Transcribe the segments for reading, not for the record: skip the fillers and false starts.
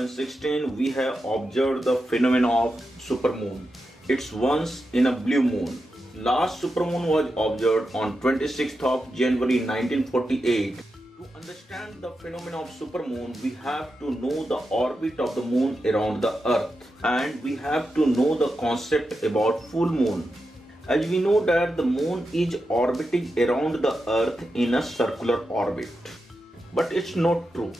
2016, we have observed the phenomenon of supermoon. It's once in a blue moon. Last supermoon was observed on 26th of January 1948. To understand the phenomenon of supermoon, we have to know the orbit of the moon around the earth, and we have to know the concept about full moon. As we know that the moon is orbiting around the earth in a circular orbit. But it's not true.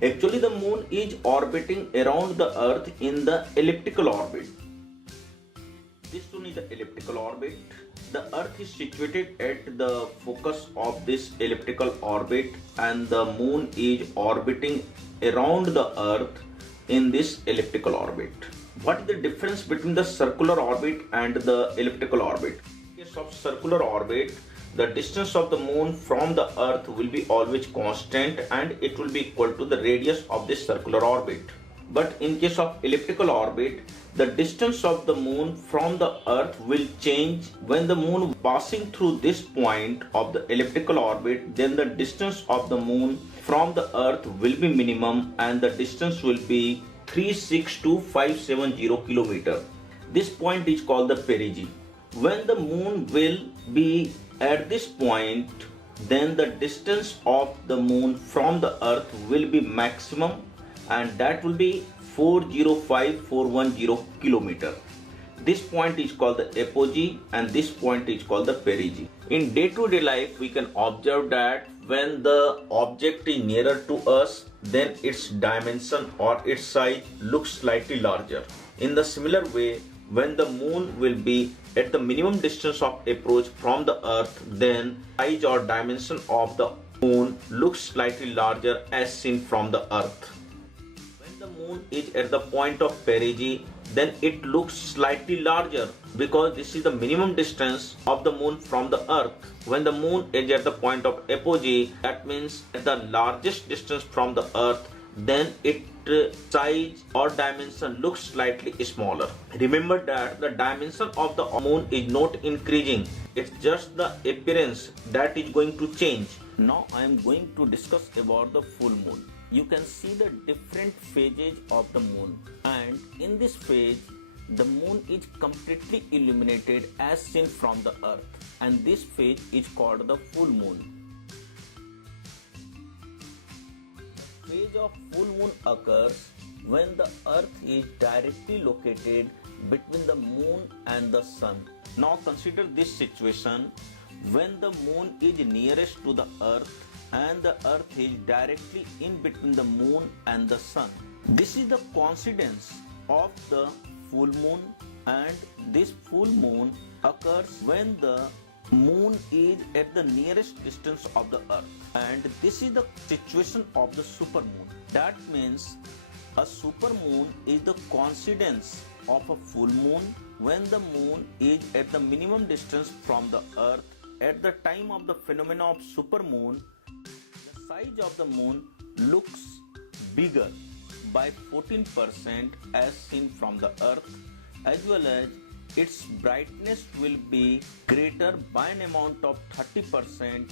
Actually, the moon is orbiting around the earth in the elliptical orbit. This one is the elliptical orbit. The earth is situated at the focus of this elliptical orbit, and the moon is orbiting around the earth in this elliptical orbit. What is the difference between the circular orbit and the elliptical orbit? In case of circular orbit, the distance of the moon from the earth will be always constant, and it will be equal to the radius of this circular orbit. But in case of elliptical orbit, the distance of the moon from the earth will change. When the moon passing through this point of the elliptical orbit, then the distance of the moon from the earth will be minimum, and the distance will be 362,570 kilometer. This point is called the perigee. When the moon will be at this point, then the distance of the moon from the earth will be maximum, and that will be 405,410 kilometer. This point is called the apogee, and this point is called the perigee. In day-to-day life, we can observe that when the object is nearer to us, then its dimension or its size looks slightly larger. In the similar way, when the moon will be at the minimum distance of approach from the earth, then size or dimension of the moon looks slightly larger as seen from the earth. When the moon is at the point of perigee, then it looks slightly larger because this is the minimum distance of the moon from the earth. When the moon is at the point of apogee, that means at the largest distance from the earth, then its size or dimension looks slightly smaller. Remember that the dimension of the moon is not increasing. It's just the appearance that is going to change. Now I am going to discuss about the full moon. You can see the different phases of the moon, and in this phase the moon is completely illuminated as seen from the earth, and this phase is called the full moon. The phase of full moon occurs when the earth is directly located between the moon and the sun. Now consider this situation when the moon is nearest to the earth and the earth is directly in between the moon and the sun. This is the coincidence of the full moon, and this full moon occurs when the moon is at the nearest distance of the earth, and this is the situation of the supermoon. That means a supermoon is the coincidence of a full moon when the moon is at the minimum distance from the earth. At the time of the phenomenon of supermoon, the size of the moon looks bigger by 14% as seen from the earth, as well as its brightness will be greater by an amount of 30%